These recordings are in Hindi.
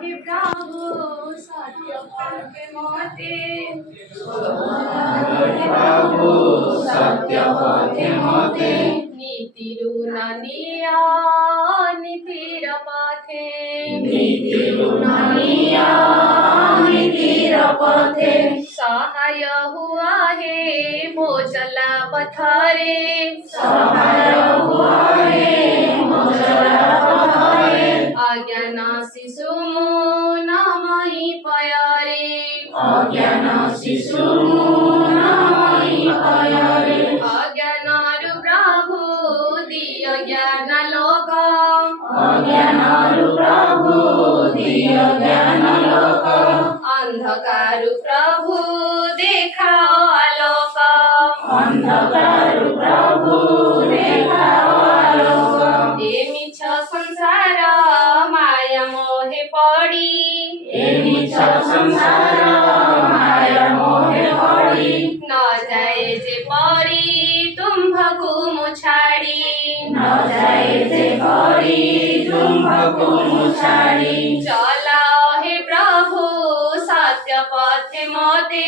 हे प्रभु सत्य पथे मते नीतिरुनानिया नीतिर पथे सहाय हुआ है मोचला पथरे अज्ञान शिशु नामई पयारे अज्ञानरु प्रभु दिय ज्ञान लोक अंधकारु प्रभु देखाओ आलोक ए मिछ संसार माया मोहे पड़ी न जाए जे परी तुम्भको मुछाड़ी चला हे प्रभु सत्य पथे मते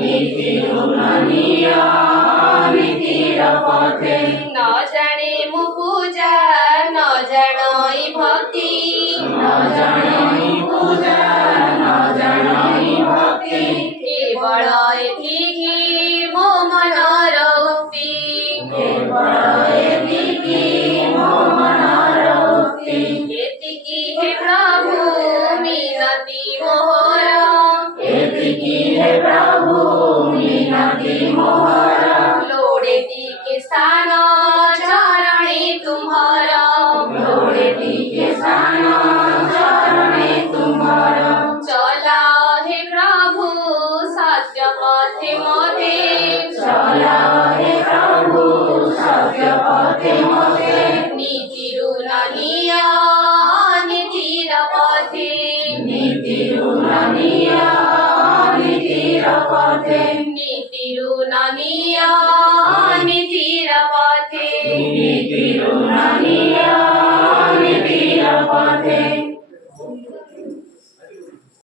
नीतिरुनानिया नीतिर पथे न जाने मु पूजा न जानई भक्ति केवल एतिकी मो मनर उक्ति एतिकी हे प्रभु मिनति मोहर लोड़े के स्थान चरणे तुम्हारा चला हे प्रभु सत्य पथे मते नीतिरुनानिया नीतिर पथे नीतिरुनानिया नीतिर पथे